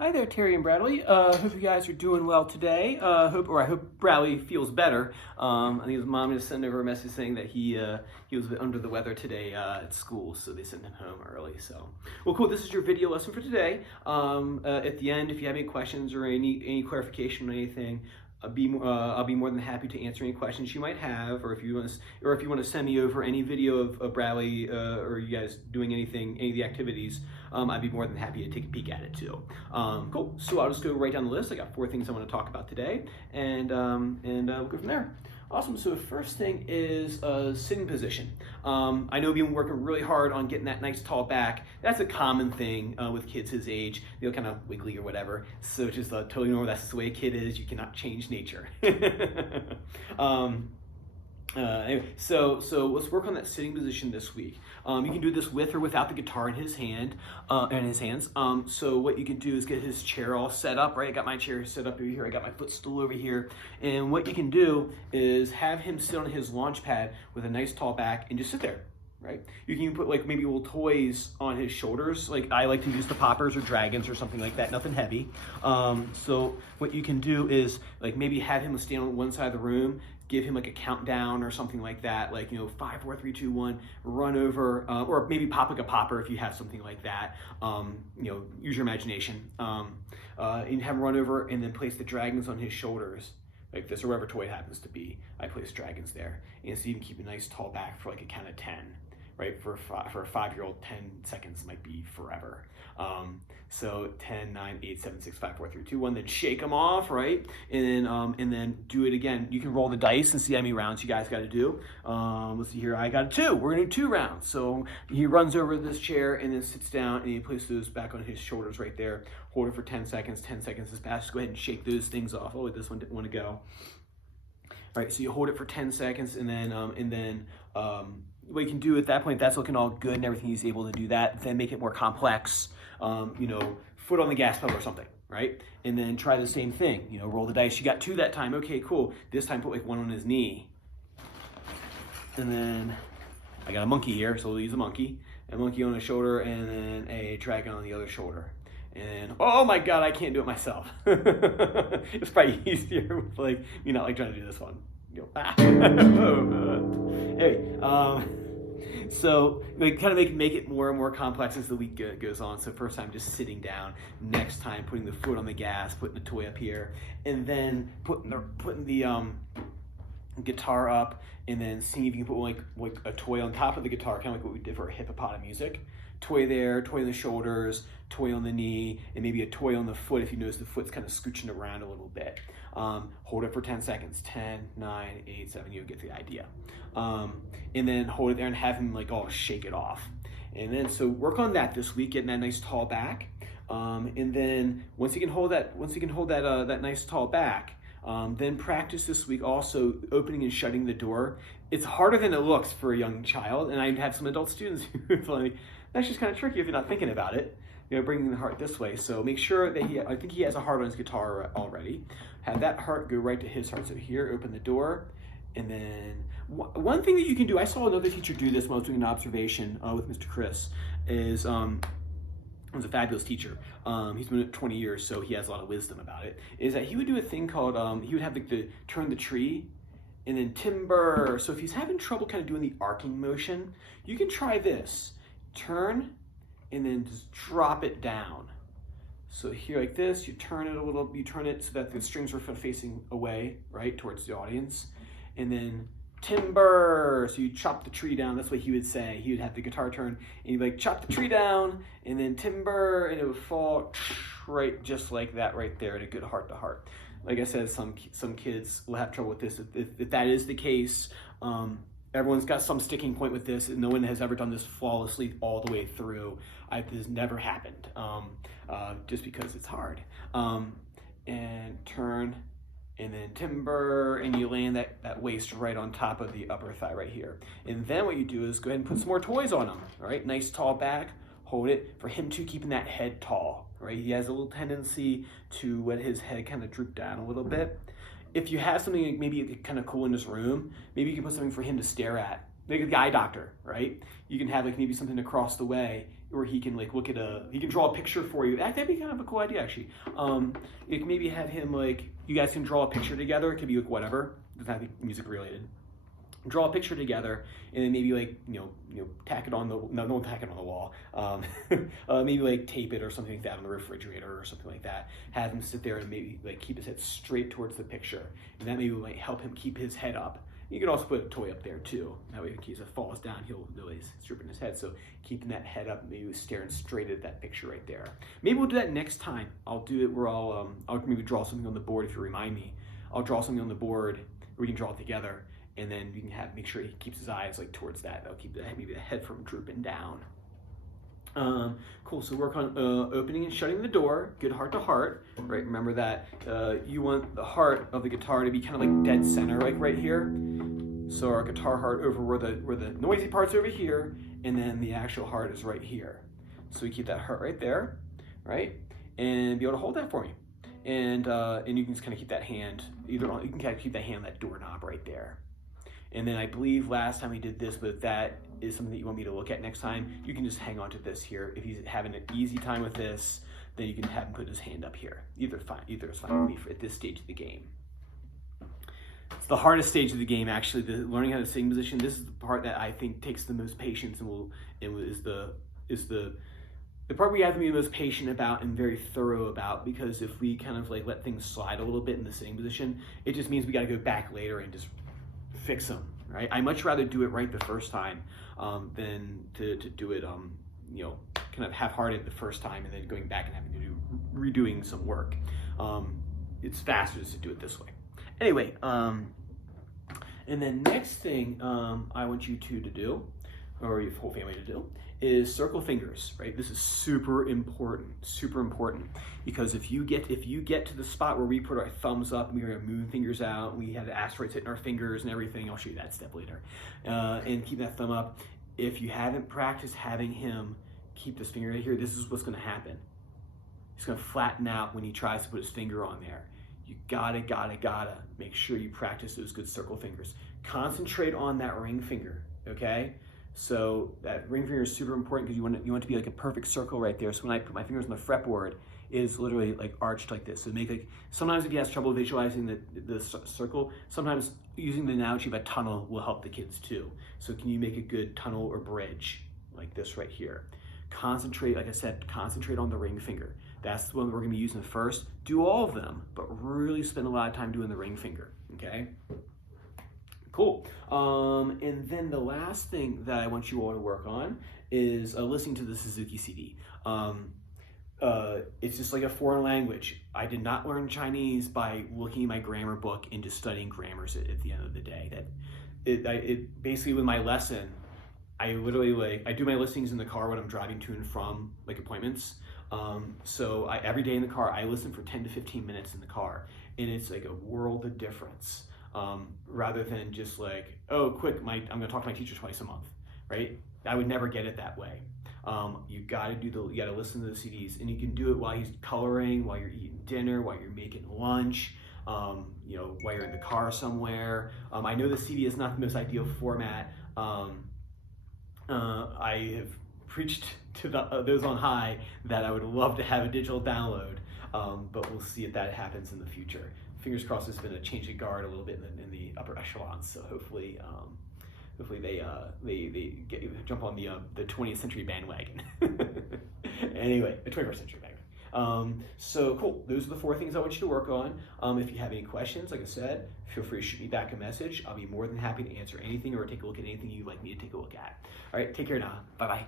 Hi there, Terry and Bradley. Hope you guys are doing well today. I hope Bradley feels better. I think his mom just sent over a message saying that he was a bit under the weather today at school, so they sent him home early. So, well, cool. This is your video lesson for today. At the end, if you have any questions or any clarification on anything, I'll be more than happy to answer any questions you might have, or if you want to send me over any video of Bradley or you guys doing any of the activities, I'd be more than happy to take a peek at it too. Cool. So I'll just go right down the list. I got 4 things I want to talk about today, and we'll go from there. Awesome. So the first thing is sitting position. I know we've been working really hard on getting that nice tall back. That's a common thing with kids his age. They'll kind of wiggly or whatever. So it's just totally normal. That's the way a kid is. You cannot change nature. Anyway, so let's work on that sitting position this week. You can do this with or without the guitar in his hands. So what you can do is get his chair all set up, right? I got my chair set up over here. I got my footstool over here. And what you can do is have him sit on his launch pad with a nice tall back and just sit there, right? You can put like maybe little toys on his shoulders. Like I like to use the poppers or dragons or something like that, nothing heavy. So what you can do is like maybe have him stand on one side of the room, give him like a countdown or something like that, like, 5, 4, 3, 2, 1, run over, or maybe pop like a popper if you have something like that. Use your imagination. And have him run over and then place the dragons on his shoulders, like this, or whatever toy it happens to be. I place dragons there. And so you can keep a nice tall back for like a count of 10. Right, for a 5-year-old, 10 seconds might be forever. So 10, 9, 8, 7, 6, 5, 4, 3, 2, 1. Then shake them off, right? And then do it again. You can roll the dice and see how many rounds you guys got to do. Let's see here. I got 2. We're gonna do 2 rounds. So he runs over this chair and then sits down and he places those back on his shoulders right there. Hold it for 10 seconds. 10 seconds has passed. Just go ahead and shake those things off. Oh, this one didn't want to go. All right, so you hold it for 10 seconds and then what you can do at that point, that's looking all good and everything, he's able to do that, then make it more complex, foot on the gas pedal or something, right? And then try the same thing, roll the dice. You got 2 that time, okay, cool. This time put like 1 on his knee. And then I got a monkey here, so we'll use a monkey on his shoulder and then a dragon on the other shoulder. And oh my God, I can't do it myself. It's probably easier with like me not like trying to do this one. Anyway, so we kind of make it more and more complex as the week goes on. So first time just sitting down, next time putting the foot on the gas, putting the toy up here, and then putting the guitar up, and then seeing if you can put like a toy on top of the guitar, kind of like what we did for hippopotam music. Toy there, toy on the shoulders, toy on the knee, and maybe a toy on the foot if you notice the foot's kind of scooching around a little bit. Hold it for 10 seconds. 10, 9, 8, 7, you'll get the idea. And then hold it there and have him like all shake it off. And then so work on that this week, getting that nice tall back. And then once you can hold that that nice tall back, then practice this week also opening and shutting the door. It's harder than it looks for a young child, and I have some adult students who are like, that's just kind of tricky if you're not thinking about it, bringing the heart this way. So make sure that I think he has a heart on his guitar already. Have that heart go right to his heart. So here, open the door, and then one thing that you can do, I saw another teacher do this when I was doing an observation with Mr. Chris, is he was a fabulous teacher. He's been at 20 years, so he has a lot of wisdom about it, is that he would do a thing called, he would have the turn the tree, and then timber. So if he's having trouble kind of doing the arcing motion, you can try this. Turn, and then just drop it down. So here like this, you turn it so that the strings are facing away, right, towards the audience. And then timber, so you chop the tree down. That's what he would say. He would have the guitar turn, and he'd like chop the tree down, and then timber, and it would fall right just like that right there at a good heart to heart. Like I said, some kids will have trouble with this. If that is the case, everyone's got some sticking point with this, and no one has ever done this flawlessly all the way through. This has never happened, just because it's hard. And turn, and then timber, and you land that waist right on top of the upper thigh right here. And then what you do is go ahead and put some more toys on him, all right? Nice tall back, hold it. For him too, keeping that head tall, right? He has a little tendency to let his head kind of droop down a little bit. If you have something like maybe kind of cool in his room, maybe you can put something for him to stare at, like the eye doctor, right? You can have like maybe something across the way, or he can like he can draw a picture for you. That'd be kind of a cool idea, actually. You can maybe have him like, you guys can draw a picture together. It could be like whatever, doesn't have to be music related. Draw a picture together, and then maybe like tack it on the don't tack it on the wall. Maybe like tape it or something like that on the refrigerator or something like that. Have him sit there and maybe like keep his head straight towards the picture, and that maybe might help him keep his head up. You could also put a toy up there too. That way, in case it falls down, he'll know he's stripping his head. So keeping that head up, maybe staring straight at that picture right there. Maybe we'll do that next time. I'll do it where I'll maybe draw something on the board if you remind me. I'll draw something on the board. We can draw it together. And then you can make sure he keeps his eyes like towards that. That'll keep maybe the head from drooping down. Cool. So work on opening and shutting the door. Good heart to heart, right? Remember that you want the heart of the guitar to be kind of like dead center, like right here. So our guitar heart over where the noisy part's over here, and then the actual heart is right here. So we keep that heart right there, right? And be able to hold that for me. And you can just kind of keep that hand either on. You can kind of keep that hand on that doorknob right there. And then I believe last time we did this, but if that is something that you want me to look at next time, you can just hang on to this here. If he's having an easy time with this, then you can have him put his hand up here. Either is fine with me at this stage of the game. It's the hardest stage of the game, actually, the learning how to sing position. This is the part that I think takes the most patience and is the part we have to be the most patient about and very thorough about, because if we kind of like let things slide a little bit in the sitting position, it just means we got to go back later and just fix them, right? I much rather do it right the first time than to do it, kind of half-hearted the first time and then going back and having to do redoing some work. It's faster just to do it this way. Anyway, and then next thing I want you two to do, or your whole family to do, is circle fingers, right? This is super important, because if you get to the spot where we put our thumbs up and we're gonna move fingers out, we have the asteroids hitting our fingers and everything, I'll show you that step later, and keep that thumb up. If you haven't practiced having him keep this finger right here, this is what's gonna happen. He's gonna flatten out when he tries to put his finger on there. You gotta make sure you practice those good circle fingers. Concentrate on that ring finger, okay? So that ring finger is super important because you want it to be like a perfect circle right there. So when I put my fingers on the fretboard, it is literally like arched like this. So make like, sometimes if you have trouble visualizing the circle, sometimes using the analogy of a tunnel will help the kids too. So can you make a good tunnel or bridge like this right here? Concentrate, like I said, concentrate on the ring finger. That's the one we're gonna be using first. Do all of them, but really spend a lot of time doing the ring finger, okay? Cool. And then the last thing that I want you all to work on is listening to the Suzuki CD. It's just like a foreign language. I did not learn Chinese by looking at my grammar book and just studying grammars at the end of the day. It basically, with my lesson, I literally I do my listenings in the car when I'm driving to and from like appointments. So every day in the car, I listen for 10 to 15 minutes in the car, and it's like a world of difference. Rather than just like, oh, quick, I'm gonna talk to my teacher twice a month, right? I would never get it that way. You gotta listen to the CDs, and you can do it while he's coloring, while you're eating dinner, while you're making lunch, while you're in the car somewhere. I know the CD is not the most ideal format. I have preached to those on high that I would love to have a digital download, but we'll see if that happens in the future. Fingers crossed, there's been a change of guard a little bit in the upper echelons, so hopefully they jump on the 20th century bandwagon. Anyway, the 21st century bandwagon. So cool. Those are the 4 things I want you to work on. If you have any questions, like I said, feel free to shoot me back a message. I'll be more than happy to answer anything or take a look at anything you'd like me to take a look at. All right, take care now. Bye-bye.